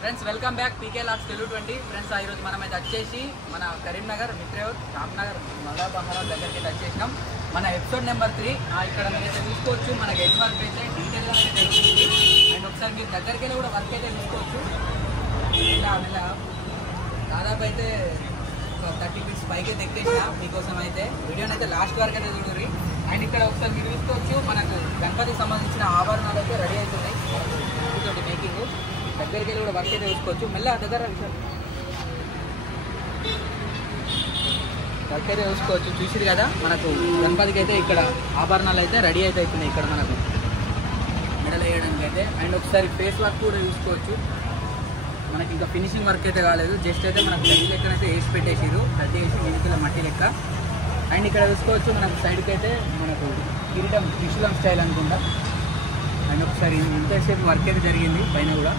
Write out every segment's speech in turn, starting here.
Friends welcome back పీకే లాక్స్ Telugu 20 friends ఈరోజు మనం అయితే వచ్చేసి మన కరీంనగర్ మిత్రయూర్ రామ్నగర్ మల్లాబహారా దగ్గరికి వచ్చేసినాం. మన ఎపిసోడ్ నెంబర్ 3 ఇక్కడ మీరైతే చూసుకోవచ్చు. మనకి ఎడ్జ్ వర్క్ అయితే డీటెయిల్గా అయితే తెలుస్తుంది. అండ్ ఒకసారి మీరు దగ్గరికి వెళ్ళి కూడా వర్క్ అయితే చూసుకోవచ్చు. ఇలా దాదాపు అయితే 30 minutes పైకి అయితే ఎక్కేసిన మీకోసం అయితే వీడియోని అయితే లాస్ట్ వరకు అయితే చూడండి. అండ్ ఇక్కడ ఒకసారి మీరు చూసుకోవచ్చు మనకు గణపతికి సంబంధించిన ఆభరణాలు అయితే రెడీ అవుతున్నాయి. మేకింగ్ దగ్గరికి వెళ్ళి కూడా వర్క్ అయితే చూసుకోవచ్చు. మళ్ళీ దగ్గర వర్క్ అయితే చూసుకోవచ్చు. చూసిరు కదా మనకు గణపతికి అయితే ఇక్కడ ఆభరణాలు అయితే రెడీ అయితే అవుతున్నాయి ఇక్కడ మనకు మెడల్ వేయడానికి అయితే. అండ్ ఒకసారి ఫేస్ వర్క్ కూడా చూసుకోవచ్చు. మనకి ఇంకా ఫినిషింగ్ వర్క్ అయితే కాలేదు, జస్ట్ అయితే మనకు గడ్డి లెక్కనైతే వేసి పెట్టేసారు, గడ్డి వేసి వెనుకల మట్టి లెక్క. అండ్ ఇక్కడ చూసుకోవచ్చు మనకు సైడ్కి అయితే మనకు కిరీటం త్రిశూలం స్టైల్ అనుకుంటా. అండ్ ఒకసారి ఇంతసేపు వర్క్ అయితే జరిగింది పైన కూడా.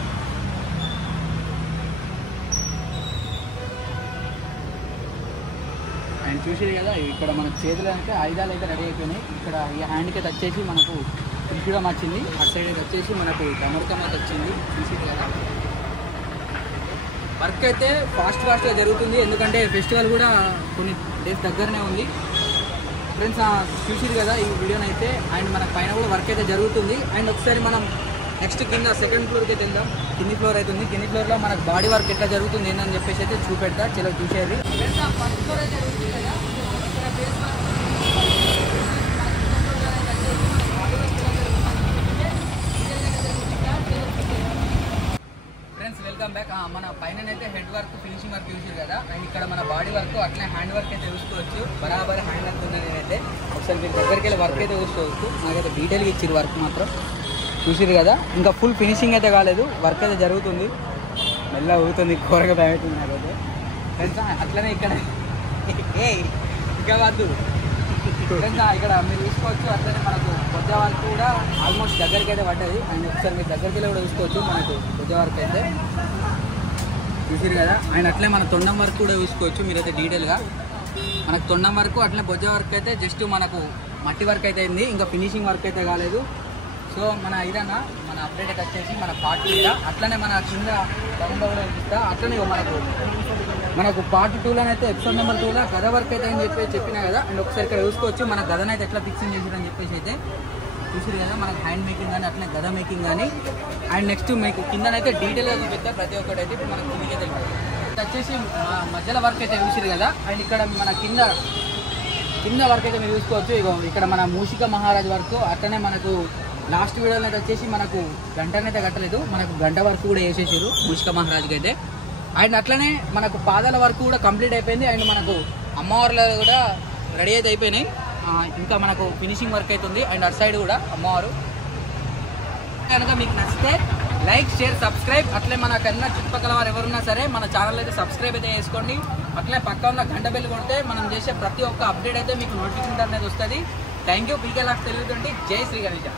అండ్ చూసేది కదా ఇక్కడ మనకు చేతులు అంటే ఆయుధాలు అయితే రెడీ అయిపోయినాయి. ఇక్కడ ఈ హ్యాండ్కి అయితే వచ్చేసి మనకు త్రిశూలం వచ్చింది, అటు సైడ్ అయితే వచ్చేసి మనకు డమరుకం అయితే వచ్చింది. చూసేది కదా వర్క్ అయితే ఫాస్ట్గా జరుగుతుంది, ఎందుకంటే ఫెస్టివల్ కూడా కొన్ని డేస్ దగ్గరనే ఉంది. ఫ్రెండ్స్ చూసిరు కదా ఈ వీడియోని అయితే. అండ్ మన పైన కూడా వర్క్ అయితే జరుగుతుంది. అండ్ ఒకసారి మనం నెక్స్ట్ కింద సెకండ్ ఫ్లోర్కి అయితే వెళ్దాం. కింది ఫ్లోర్ అయితే ఉంది, కింది ఫ్లోర్లో మనకు బాడీ వర్క్ ఎట్లా జరుగుతుంది ఏంటని చెప్పేసి అయితే చూపెడతా. చలో చూసేది. ఫస్ట్ ఫ్లోర్ అయితే జరుగుతుంది కదా, ఫ్రెండ్స్ వెల్కమ్ బ్యాక్. మన పైన అయితే హెడ్ వర్క్ ఫినిషింగ్ వర్క్ చూసారు కదా. అండ్ ఇక్కడ మన బాడీ వర్క్ అట్లనే హ్యాండ్ వర్క్ అయితే చూసుకోవచ్చు. బరాబర్ హ్యాండ్ వర్క్ ఉంది. నేనైతే ఒకసారి మీరు దగ్గరికి వెళ్ళి వర్క్ అయితే చూసుకోవచ్చు. నాకైతే డీటెయిల్గా ఇచ్చారు వర్క్ మాత్రం చూసారు కదా. ఇంకా ఫుల్ ఫినిషింగ్ అయితే కాలేదు, వర్క్ అయితే జరుగుతుంది. మెల్ల అవుతుంది, కూరగా తయారవుతుంది నాకైతే. ఫ్రెండ్స్ అట్లనే ఇక్కడ ఇంకా వద్దు ఫ్రెండ్స్ ఇక్కడ మీరు చూసుకోవచ్చు. అట్లనే మనకు బొజ్జ వర్క్ కూడా ఆల్మోస్ట్ దగ్గరికి అయితే పడ్డది. అండ్ ఒకసారి మీరు దగ్గరికి వెళ్ళి కూడా చూసుకోవచ్చు మనకు బొజ్జ వర్క్ అయితే చూసారు కదా. అండ్ అట్లే మన తొండం వర్క్ కూడా చూసుకోవచ్చు మీరైతే డీటెయిల్గా. మనకు తొండం వరకు అట్లనే బొజ్జ వర్క్ అయితే జస్ట్ మనకు మట్టి వర్క్ అయితే అయింది, ఇంకా ఫినిషింగ్ వర్క్ అయితే కాలేదు. సో మన ఇదన్నా మన అప్డేట్ అయితే వచ్చేసి మన పార్ట్ మీద అట్లనే మన కింద డౌన్ కూడా చూపిస్తా. అట్లనే మనకు పార్ట్ 2లోనైతే ఎపిసోడ్ నెంబర్ 2లో గద వర్క్ అయితే అని చెప్పినా కదా. అండ్ ఒకసారి ఇక్కడ చూసుకోవచ్చు మన గదను అయితే ఎట్లా ఫిక్సింగ్ చేసారని చెప్పేసి అయితే చూసారు కదా. మనకు హ్యాండ్ మేకింగ్ కానీ అట్లనే గద మేకింగ్ కానీ. అండ్ నెక్స్ట్ మీకు కిందనైతే డీటెయిల్గా చూపిస్తా ప్రతి ఒక్కటి అయితే. ఇప్పుడు మనకు కిందకి అయితే వచ్చేసి మధ్యలో వర్క్ అయితే చూసారు కదా. అండ్ ఇక్కడ మన కింద వర్క్ అయితే మీరు చూసుకోవచ్చు. ఇగో ఇక్కడ మన మూషిక మహారాజ్ వర్క్. అట్లనే మనకు లాస్ట్ వీడియోలో అయితే వచ్చేసి మనకు గంటనైతే కట్టలేదు, మనకు గంట వర్క్ కూడా వేసేసారు మూషిక మహారాజ్కి అయితే. అండ్ అట్లనే మనకు పాదాల వర్క్ కూడా కంప్లీట్ అయిపోయింది. అండ్ మనకు అమ్మవార్లు కూడా రెడీ అయితే అయిపోయినాయి. ఇంకా మనకు ఫినిషింగ్ వర్క్ అవుతుంది. అండ్ అటు సైడ్ కూడా అమ్మవారు. కనుక మీకు నచ్చితే లైక్ షేర్ సబ్స్క్రైబ్. అట్లే మన కన్నా చుట్టుపక్కల వారు ఎవరున్నా సరే మన ఛానల్ అయితే సబ్స్క్రైబ్ అయితే చేసుకోండి. అట్లే పక్క ఉన్న గంట బెల్ కొడితే మనం చేసే ప్రతి ఒక్క అప్డేట్ అయితే మీకు నోటిఫికేషన్ అనేది వస్తుంది. Thank you. పీకే లాక్స్ తెలుగు 20. జై శ్రీ గణేష్.